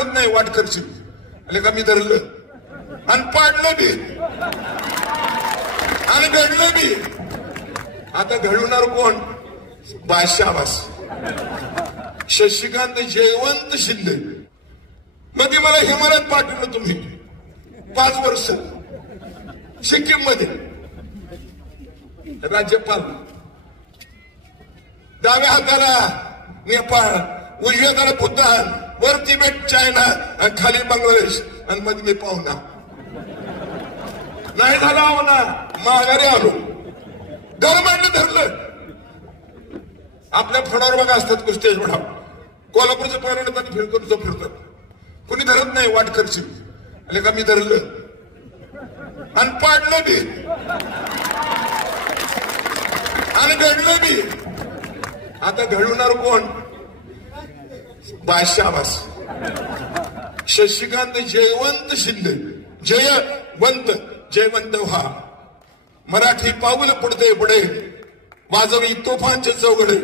धरत नाही वाट करशील आले का मी धरलं आणि पाडलं बी आणि घडलं बी. आता घडवणार कोण? बादशाबास शशिकांत जयवंत शिंदे. मध्ये मला हिमालयात पाठवलं तुम्ही 5 वर्ष सिक्कीम मध्ये राज्यपाल. डाव्या हाताला नेपाळ, उजव्या हाताला भूतान, वर तिबेट चायना आणि खाली बांगलादेश आणि मध्ये मी पाहुणा. नाही झाला ना माघारी आलो. गव्हर्नमेंटने धरलं. आपल्या फडावर बघा असतात कुस्त्या म्हणा. कोल्हापूरचं पाहिलं त्यांनी फिरतात. कुणी धरत नाही वाट करशील आले का मी धरलं आणि पाडलं बी आणि घडलं बी. आता घडवणार कोण? बादशाबास शशिकांत जयवंत शिंदे. जयवंत व्हा. मराठी पाऊल पडते पुढे वाजवी तोफांचे चौघडे.